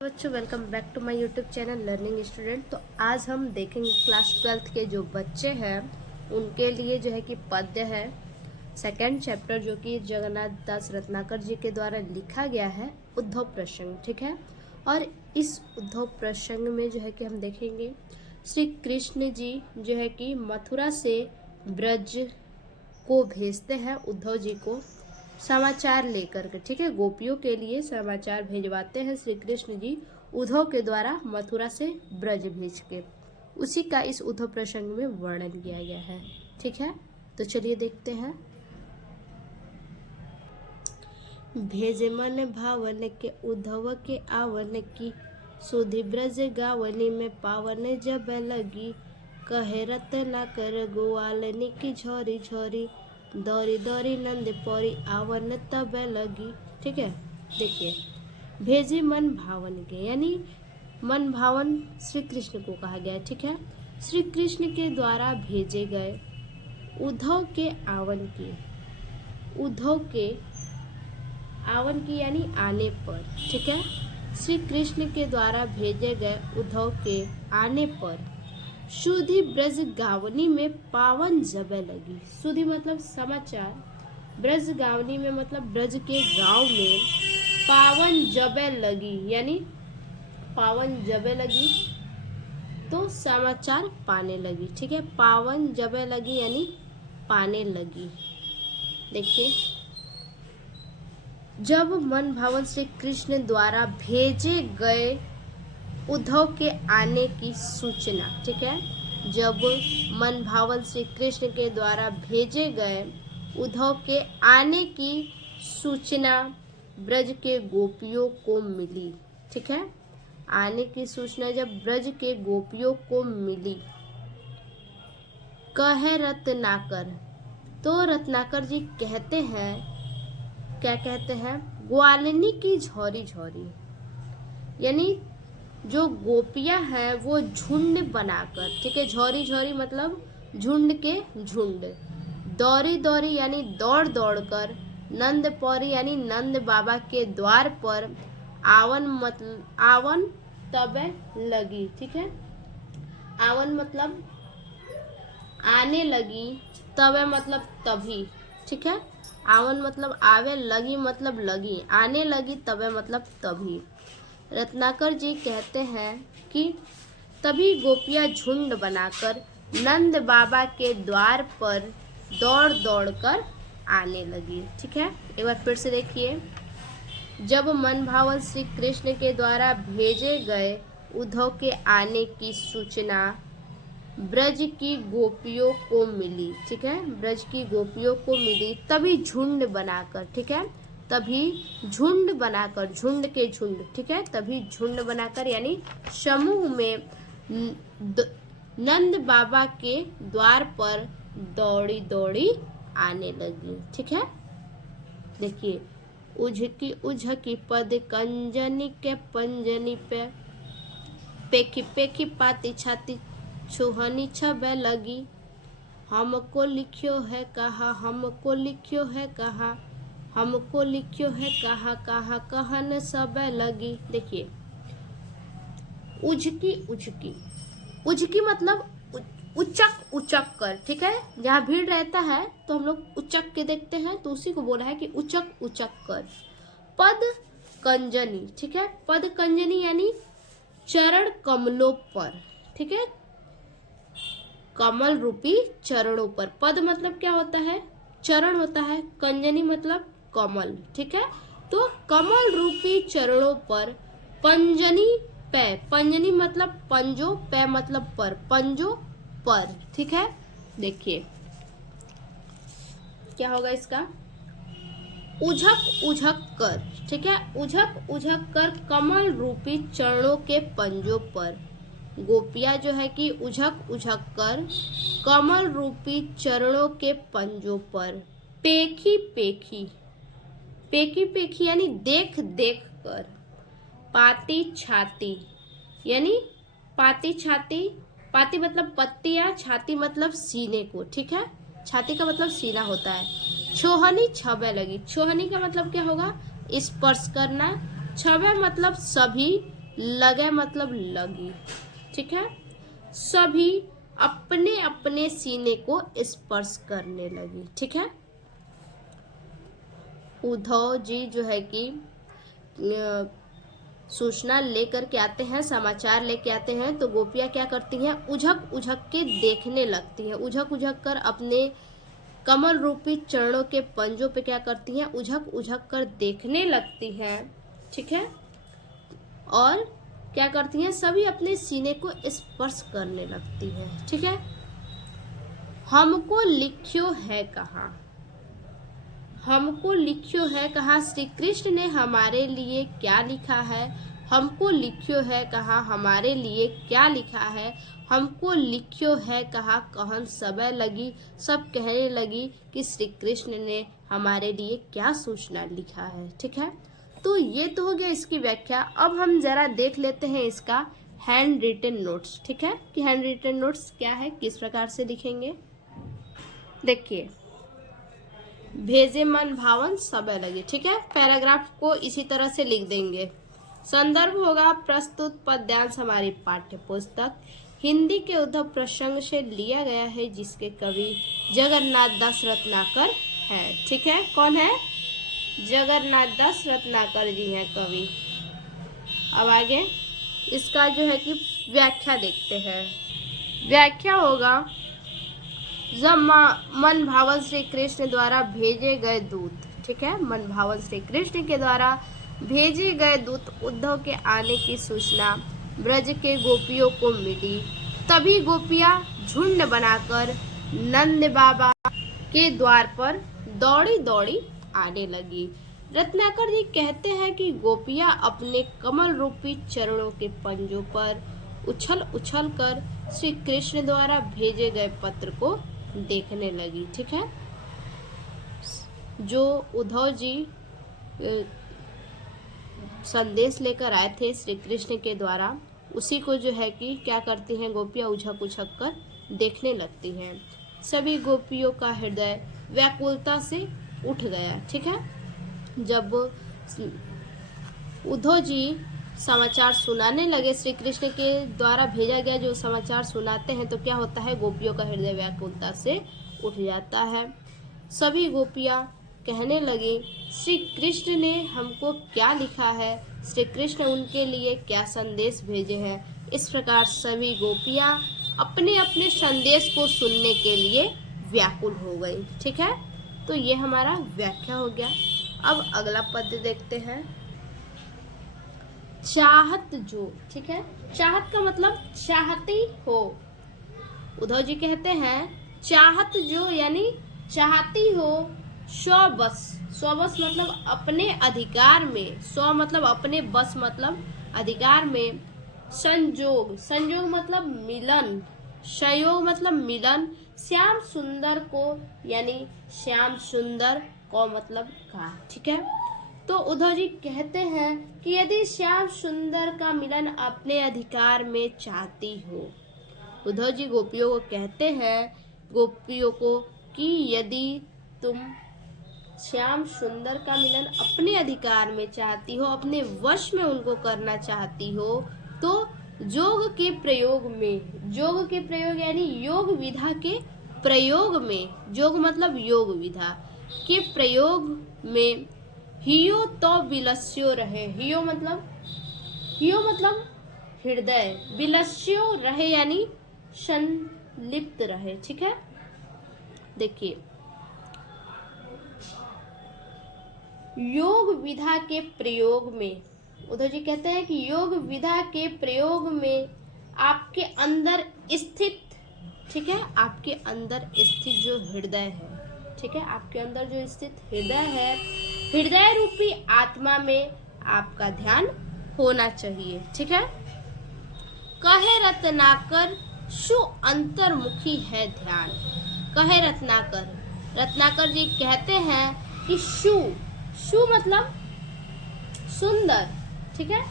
बच्चों welcome back to my YouTube channel learning student. तो आज हम देखेंगे क्लास 12th के जो बच्चे हैं उनके लिए जो है कि पद्य है सेकंड चैप्टर, जो कि जगन्नाथ दास रत्नाकर जी के द्वारा लिखा गया है, उद्धव प्रसंग। ठीक है, और इस उद्धव प्रसंग में जो है कि हम देखेंगे श्री कृष्ण जी जो है कि मथुरा से ब्रज को भेजते हैं उद्धव जी को समाचार लेकर के। ठीक है, गोपियों के लिए समाचार भेजवाते हैं श्री कृष्ण जी उद्धव के द्वारा मथुरा से ब्रज भेज के। उसी का इस उद्धव प्रसंग में वर्णन किया गया है। ठीक है, तो चलिए देखते हैं। भेजे मन भावन के उद्धव के आवन की, सुधि ब्रज गावनी में पावन जब लगी। कहे रत्नाकर गोवालनी की झोरी झोरी, दौरी दौरी नंद पौरी आवन तब लगी। ठीक है, देखिए भेजे मन भावन के, यानी मन भावन श्री कृष्ण को कहा गया है। ठीक है, श्री कृष्ण के द्वारा भेजे गए उद्धव के आवन की, उद्धव के आवन की यानी आने पर। ठीक है, श्री कृष्ण के द्वारा भेजे गए उद्धव के आने पर सुधि ब्रज गावनी में पावन जबे लगी। सुधि मतलब समाचार, ब्रज गावनी में मतलब ब्रज के गांव में पावन जबे लगी, यानी पावन जबे लगी तो समाचार पाने लगी। ठीक है, पावन जबे लगी यानी पाने लगी। देखिए, जब मन भावन श्री कृष्ण द्वारा भेजे गए उद्धव के आने की सूचना। ठीक है, जब मन भावन श्री कृष्ण के द्वारा भेजे गए उद्धव के आने की सूचना ब्रज के गोपियों को मिली। ठीक है, आने की सूचना जब ब्रज के गोपियों को मिली, कहे रत्नाकर, तो रत्नाकर जी कहते हैं, क्या कहते हैं, ग्वालिनी की झोरी झोरी, यानी जो गोपियां हैं वो झुंड बनाकर। ठीक है, झोरी झोरी मतलब झुंड के झुंड, दौरी दौरी यानी दौड़ दौड़ कर, नंद पौरी यानी नंद बाबा के द्वार पर, आवन मतलब आवन तबे लगी। ठीक है, आवन मतलब आने लगी, तबे मतलब तभी। ठीक है, आवन मतलब आवे, लगी मतलब लगी, आने लगी, तबे मतलब तभी। रत्नाकर जी कहते हैं कि तभी गोपियां झुंड बनाकर नंद बाबा के द्वार पर दौड़ दौड़ कर आने लगी। ठीक है, एक बार फिर से देखिए। जब मन भावन श्री कृष्ण के द्वारा भेजे गए उद्धव के आने की सूचना ब्रज की गोपियों को मिली। ठीक है, ब्रज की गोपियों को मिली, तभी झुंड बनाकर। ठीक है, तभी झुंड बनाकर, झुंड के झुंड। ठीक है, तभी झुंड बनाकर यानी समूह में नंद बाबा के द्वार पर दौड़ी दौड़ी आने लगी। ठीक है, देखिए, उझकी पद कंजनी के पंजनी पे, पेखी पेखी पाती छाती छुहनी छबे लगी। हमको लिखियो है कहा, हमको लिखियो है कहा, हमको लिखियो है कहा, कहा कहन सब लगी। देखिए, उझकी उझकी, उझकी मतलब उचक उचक कर। ठीक है, जहाँ भीड़ रहता है तो हम लोग उचक के देखते हैं, तो उसी को बोला है कि उचक उचक कर। पद कंजनी। ठीक है, पद कंजनी यानी चरण कमलों पर। ठीक है, कमल रूपी चरणों पर। पद मतलब क्या होता है, चरण होता है, कंजनी मतलब कमल। ठीक है, तो कमल रूपी चरणों पर पंजनी पे, पंजनी मतलब पंजो, पे मतलब पर, पंजो पर। ठीक है, देखिए क्या होगा इसका, उझक उझक कर। ठीक है, उझक उझक कर कमल रूपी चरणों के पंजों पर गोपियां जो है कि उझक उझक कर कमल रूपी चरणों के पंजों पर पेखी पेखी, पेखी पेखी यानी देख देख कर, पाती छाती यानी पाती छाती, पाती मतलब पत्तियां, छाती मतलब सीने को। ठीक है, छाती का मतलब सीना होता है। छोहनी छबे लगी, छोहनी का मतलब क्या होगा, स्पर्श करना, छबे मतलब सभी लगे मतलब लगी, ठीक है। सभी अपने अपने सीने को स्पर्श करने लगी, ठीक है। उद्धव जी जो है कि सूचना लेकर के आते हैं, समाचार लेके आते हैं, तो गोपियाँ क्या करती हैं, उझक उझक के देखने लगती हैं। उझक उझक कर अपने कमल रूपी चरणों के पंजों पे क्या करती हैं, उझक उझक कर देखने लगती हैं, ठीक है। और क्या करती हैं, सभी अपने सीने को स्पर्श करने लगती हैं, ठीक है। हमको लिख्यो है कहाँ, हमको लिख्यो है कहाँ, श्री कृष्ण ने हमारे लिए क्या लिखा है। हमको लिख्यो है कहाँ, हमारे लिए क्या लिखा है। हमको लिख्यो है कहाँ, कहन समय लगी, सब कहने लगी कि श्री कृष्ण ने हमारे लिए क्या सूचना लिखा है, ठीक है। तो ये तो हो गया इसकी व्याख्या। अब हम जरा देख लेते हैं इसका हैंड रिटन नोट्स, ठीक है, कि हैंड रिटन नोट्स क्या है, किस प्रकार से लिखेंगे। देखिए, भेजे मन भावन समय लगे, ठीक है। पैराग्राफ को इसी तरह से लिख देंगे। संदर्भ होगा प्रस्तुत पद्यांश हमारी पाठ्य पुस्तक हिंदी के उद्धव प्रसंग से लिया गया है, जिसके कवि जगन्नाथ दास रत्नाकर है, ठीक है। कौन है, जगन्नाथ दास रत्नाकर जी हैं कवि। अब आगे इसका जो है कि व्याख्या देखते हैं। व्याख्या होगा, जब मन भावन श्री कृष्ण द्वारा भेजे गए दूत, ठीक है, मन भावन श्री कृष्ण के द्वारा भेजे गए दूत उद्धव के आने की सूचना ब्रज के गोपियों को मिली, तभी गोपियां झुंड बनाकर नंद बाबा के द्वार पर दौड़ी दौड़ी आने लगी। रत्नाकर जी कहते हैं कि गोपियां अपने कमल रूपी चरणों के पंजों पर उछल उछल कर श्री कृष्ण द्वारा भेजे गए पत्र को देखने लगी, ठीक है। जो उद्धव जी संदेश लेकर आए थे श्री कृष्ण के द्वारा, उसी को जो है कि क्या करती हैं गोपियां, उछक उछक कर देखने लगती हैं। सभी गोपियों का हृदय व्याकुलता से उठ गया, ठीक है। जब उद्धव जी समाचार सुनाने लगे, श्री कृष्ण के द्वारा भेजा गया जो समाचार सुनाते हैं, तो क्या होता है, गोपियों का हृदय व्याकुलता से उठ जाता है। सभी गोपियां कहने लगी, श्री कृष्ण ने हमको क्या लिखा है, श्री कृष्ण उनके लिए क्या संदेश भेजे हैं। इस प्रकार सभी गोपियां अपने अपने संदेश को सुनने के लिए व्याकुल हो गई, ठीक है। तो ये हमारा व्याख्या हो गया। अब अगला पद्य देखते हैं। चाहत जो, ठीक है, चाहत का मतलब चाहती हो। उद्धव जी कहते हैं, चाहत जो यानी चाहती हो, स्वबस, स्वबस मतलब अपने अधिकार में, स्व मतलब अपने, बस मतलब अधिकार में, संजोग, संजोग मतलब मिलन, संयोग मतलब मिलन, श्याम सुंदर को यानी श्याम सुंदर को मतलब का, ठीक है। तो उद्धव जी कहते हैं कि यदि श्याम सुंदर का मिलन अपने अधिकार में चाहती हो, उद्धव जी गोपियों को कहते हैं, गोपियों को, कि यदि तुम श्याम सुंदर का मिलन अपने अधिकार में चाहती हो, अपने वश में उनको करना चाहती हो, तो योग के प्रयोग में, योग के प्रयोग यानी योग विधा के प्रयोग में, योग मतलब योग विधा के प्रयोग में, हियो तो विलस्यो रहे, हियो मतलब हृदय, विलस्यो रहे यानी संलिप्त रहे, ठीक है। देखिए, योग विधा के प्रयोग में, उद्धव जी कहते हैं कि योग विधा के प्रयोग में आपके अंदर स्थित, ठीक है, आपके अंदर स्थित जो हृदय है, ठीक है, आपके अंदर जो स्थित हृदय है, हृदय रूपी आत्मा में आपका ध्यान होना चाहिए, ठीक है। कहे रत्नाकर शु अंतर्मुखी है ध्यान, कहे रत्नाकर, रत्नाकर जी कहते हैं कि शु, शु मतलब सुंदर, ठीक है,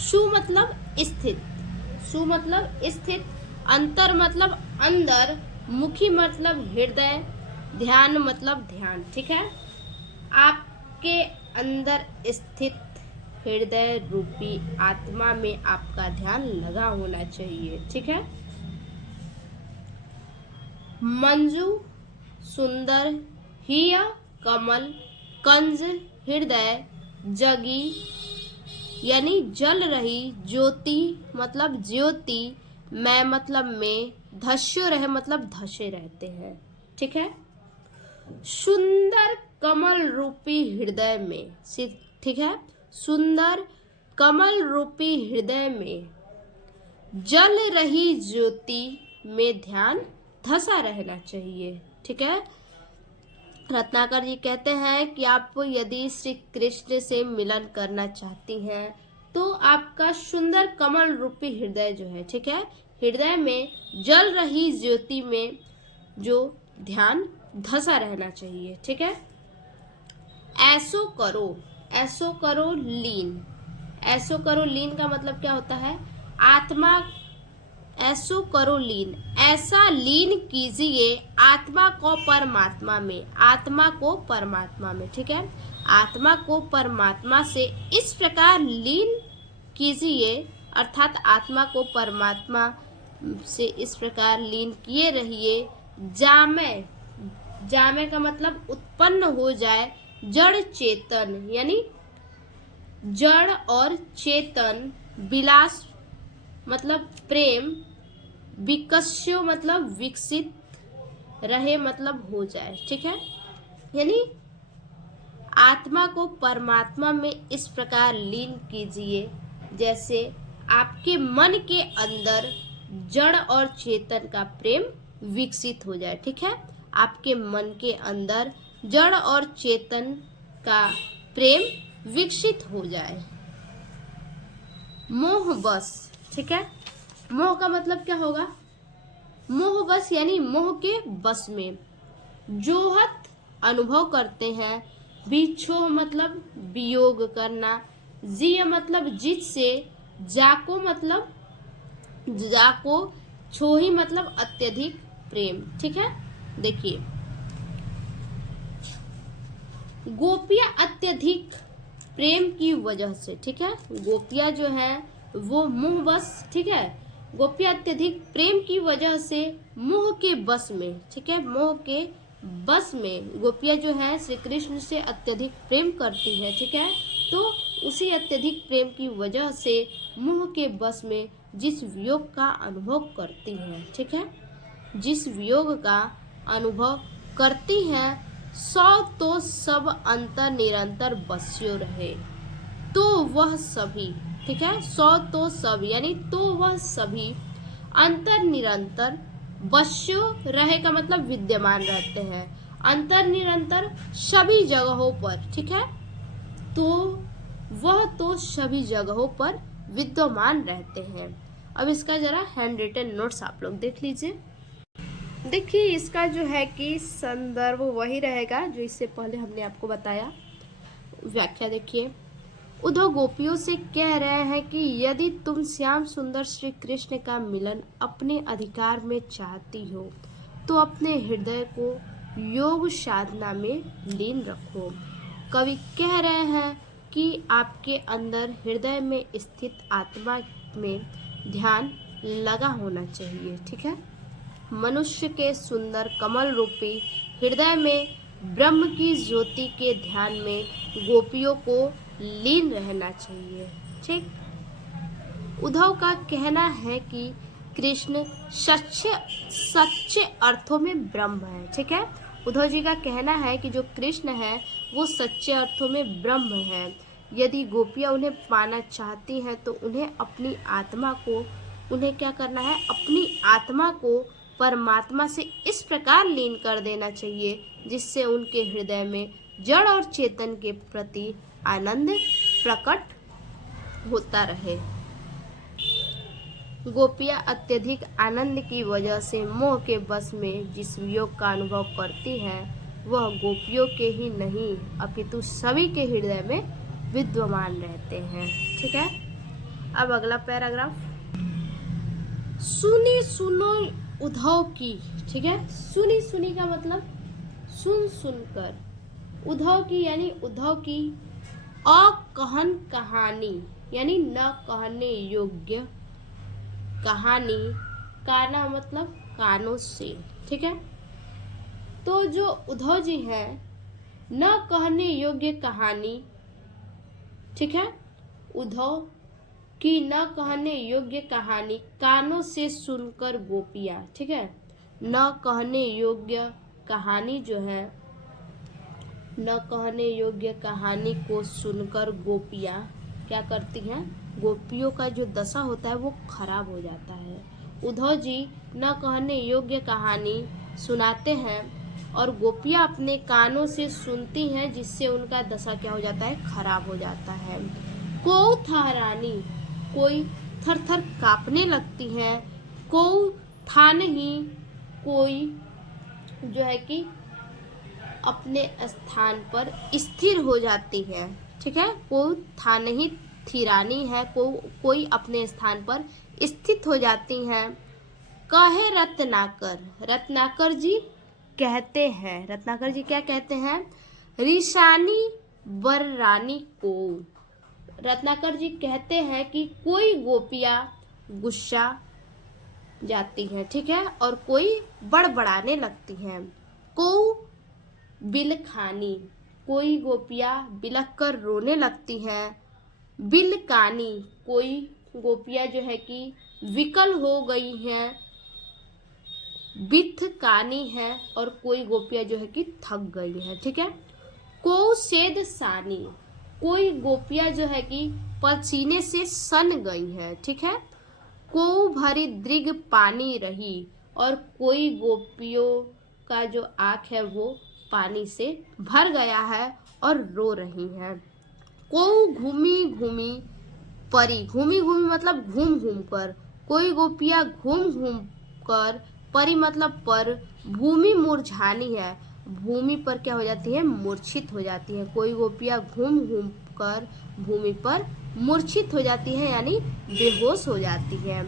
शु मतलब स्थित, शु मतलब स्थित, अंतर मतलब अंदर, मुखी मतलब हृदय, ध्यान मतलब ध्यान, ठीक है। आपके अंदर स्थित हृदय रूपी आत्मा में आपका ध्यान लगा होना चाहिए। ठीक है। मंजू सुंदर हिय कमल कंज हृदय जगी यानी जल रही ज्योति मतलब ज्योति मैं मतलब में धस्यो रहे मतलब धसे रहते हैं। ठीक है। सुंदर कमल रूपी हृदय में, ठीक है, सुंदर कमल रूपी हृदय में जल रही ज्योति में ध्यान धसा रहना चाहिए। ठीक है। रत्नाकर जी कहते हैं कि आप यदि श्री कृष्ण से मिलन करना चाहती हैं तो आपका सुंदर कमल रूपी हृदय जो है, ठीक है, हृदय में जल रही ज्योति में जो ध्यान धसा रहना चाहिए। ठीक है। ऐसो करो लीन, ऐसो करो लीन का मतलब क्या होता है? आत्मा, ऐसो करो लीन, ऐसा लीन कीजिए आत्मा को परमात्मा में, आत्मा को परमात्मा में। ठीक है। आत्मा को परमात्मा से इस प्रकार लीन कीजिए, अर्थात आत्मा को परमात्मा से इस प्रकार लीन किए रहिए, जामे, जामे का मतलब उत्पन्न हो जाए जड़ चेतन, यानी जड़ और चेतन, विलास मतलब प्रेम, विकस्यो मतलब विकसित, रहे मतलब हो जाए। ठीक है। यानी आत्मा को परमात्मा में इस प्रकार लीन कीजिए जैसे आपके मन के अंदर जड़ और चेतन का प्रेम विकसित हो जाए। ठीक है। आपके मन के अंदर जड़ और चेतन का प्रेम विकसित हो जाए। मोह बस, ठीक है, मोह का मतलब क्या होगा? मोह बस यानी मोह के बस में, जोहत अनुभव करते हैं, बिछोह मतलब वियोग करना, जिय मतलब जित से, जाको मतलब जाको, छोही मतलब अत्यधिक प्रेम। ठीक है। देखिए, गोपियां अत्यधिक प्रेम की वजह से, ठीक है, गोपियां जो है वो मोह बस, ठीक है, गोपियां अत्यधिक प्रेम की वजह से मोह के बस में, ठीक है, मोह के बस में गोपियां जो है श्री कृष्ण से अत्यधिक प्रेम करती हैं। ठीक है। तो उसी अत्यधिक प्रेम की वजह से मोह के बस में जिस वियोग का अनुभव करती हैं, ठीक है, जिस वियोग का अनुभव करती हैं, सौ तो सब अंतर निरंतर बस्यो रहे, तो वह सभी, ठीक है, सौ तो सब यानी तो वह सभी अंतर निरंतर, बस्यो रहे का मतलब विद्यमान रहते हैं, अंतर निरंतर सभी जगहों पर, ठीक है, तो वह तो सभी जगहों पर विद्यमान रहते हैं। अब इसका जरा हैंड रिटन नोट्स आप लोग देख लीजिए। देखिए, इसका जो है कि संदर्भ वही रहेगा जो इससे पहले हमने आपको बताया। व्याख्या देखिए, उद्धव गोपियों से कह रहे हैं कि यदि तुम श्याम सुंदर श्री कृष्ण का मिलन अपने अधिकार में चाहती हो तो अपने हृदय को योग साधना में लीन रखो। कवि कह रहे हैं कि आपके अंदर हृदय में स्थित आत्मा में ध्यान लगा होना चाहिए। ठीक है। मनुष्य के सुंदर कमल रूपी हृदय में ब्रह्म की ज्योति के ध्यान में गोपियों को लीन रहना चाहिए। ठीक। उद्धव का कहना है कि कृष्ण सच्चे अर्थों में ब्रह्म है। ठीक है। उद्धव जी का कहना है कि जो कृष्ण है वो सच्चे अर्थों में ब्रह्म है। यदि गोपियां उन्हें पाना चाहती हैं तो उन्हें अपनी आत्मा को, उन्हें क्या करना है, अपनी आत्मा को परमात्मा से इस प्रकार लीन कर देना चाहिए जिससे उनके हृदय में जड़ और चेतन के प्रति आनंद प्रकट होता रहे। गोपियां अत्यधिक आनंद की वजह से मोह के बस में जिस वियोग का अनुभव करती हैं वह गोपियों के ही नहीं अपितु सभी के हृदय में विद्यमान रहते हैं। ठीक है। अब अगला पैराग्राफ, सुनी सुनो उद्धव की, ठीक है, सुनी सुनी का मतलब सुन सुनकर, उद्धव की यानी उद्धव की कहन कहानी यानी न कहने योग्य कहानी, काना मतलब कानों से, ठीक है। तो जो उद्धव जी हैं, न कहने योग्य कहानी, ठीक है, उद्धव की न कहने योग्य कहानी कानों से सुनकर गोपियाँ, ठीक है। न कहने योग्य कहानी जो है, न कहने योग्य कहानी को सुनकर गोपियाँ क्या करती हैं, गोपियों का जो दशा होता है वो खराब हो जाता है। उद्धव जी न कहने योग्य कहानी सुनाते हैं और गोपियाँ अपने कानों से सुनती हैं, जिससे उनका दशा क्या हो जाता है, खराब हो जाता है। को थारानी, कोई थर थर कांपने लगती हैं। को था नहीं, कोई जो है कि अपने स्थान पर स्थिर हो जाती है, ठीक है। कोई था नहीं थिरानी है, कोई अपने स्थान पर स्थित हो जाती हैं। कहे रत्नाकर, रत्नाकर जी कहते हैं, रत्नाकर जी क्या कहते हैं, ऋषानी वर रानी को, रत्नाकर जी कहते हैं कि कोई गोपियाँ गुस्सा जाती हैं, ठीक है, और कोई बड़बड़ाने लगती हैं। को बिलखानी, कोई गोपियाँ बिलख कर रोने लगती हैं। बिलकानी, कोई गोपियाँ जो है कि विकल हो गई हैं। बिथकानी है, और कोई गोपियाँ जो है कि थक गई हैं, ठीक है। को सेद सानी, कोई गोपियाँ जो है कि पसीने से सन गई हैं, ठीक है। को भरी दृग पानी रही, और कोई गोपियों का जो आँख है वो पानी से भर गया है और रो रही हैं। को घूमी घूमी परी, घूमी घूमी मतलब घूम घूम कर, कोई गोपियाँ घूम घूम कर, परी मतलब पर, भूमि मुरझानी है, भूमि पर क्या हो जाती है, मूर्छित हो जाती है। कोई गोपियाँ घूम घूम कर भूमि पर मूर्छित हो जाती है, यानी बेहोश हो जाती है।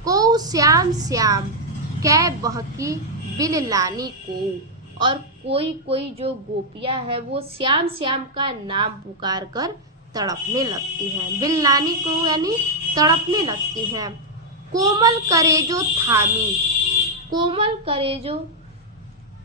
को श्याम श्याम कै बहकी बिललानी को, और कोई कोई जो गोपियाँ हैं वो श्याम श्याम का नाम पुकार कर तड़पने लगती हैं। बिल्लानी को यानी तड़पने लगती हैं। कोमल करेजो थामी, कोमल कलेजो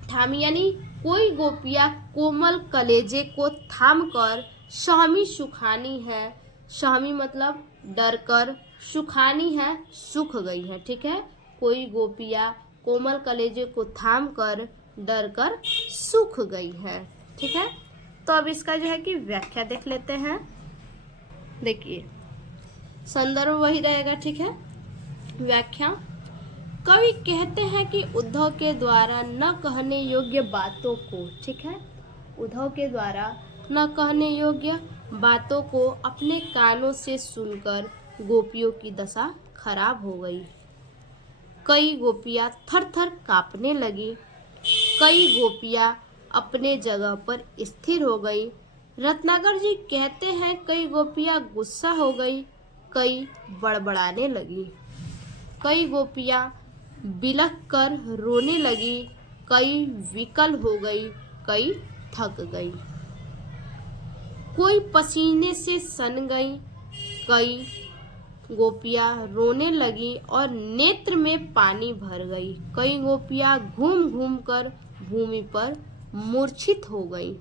थामी यानी कोई गोपियाँ कोमल कलेजे को थाम कर सहमी सुखानी है, सहमी मतलब डर कर, सुखानी है सूख गई है, ठीक है। कोई गोपियाँ कोमल कलेजे को थाम कर डर कर सूख गई है, ठीक है। तो अब इसका जो है कि व्याख्या देख लेते हैं। देखिए संदर्भ वही रहेगा, ठीक है। व्याख्या, कवि कहते हैं कि उद्धव के द्वारा न कहने योग्य बातों को, ठीक है, उद्धव के द्वारा न कहने योग्य बातों को अपने कानों से सुनकर गोपियों की दशा खराब हो गई। कई गोपियाँ थर थर कांपने लगी, कई गोपियाँ अपने जगह पर स्थिर हो गई। रत्नाकर जी कहते हैं कई गोपियाँ गुस्सा हो गई, कई बड़बड़ाने लगी, कई गोपियाँ बिलख कर रोने लगी, कई विकल हो गई, कई थक गई, कोई पसीने से सन गई, कई गोपियाँ रोने लगी और नेत्र में पानी भर गई, कई गोपियाँ घूम घूम कर भूमि पर मूर्छित हो गई,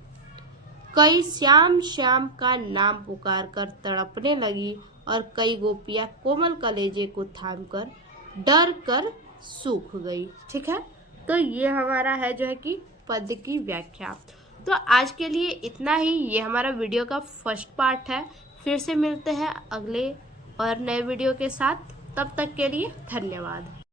कई श्याम श्याम का नाम पुकार कर तड़पने लगी, और कई गोपियाँ कोमल कलेजे को थामकर डर कर सूख गई, ठीक है। तो ये हमारा है जो है कि पद की व्याख्या। तो आज के लिए इतना ही, ये हमारा वीडियो का फर्स्ट पार्ट है। फिर से मिलते हैं अगले और नए वीडियो के साथ, तब तक के लिए धन्यवाद।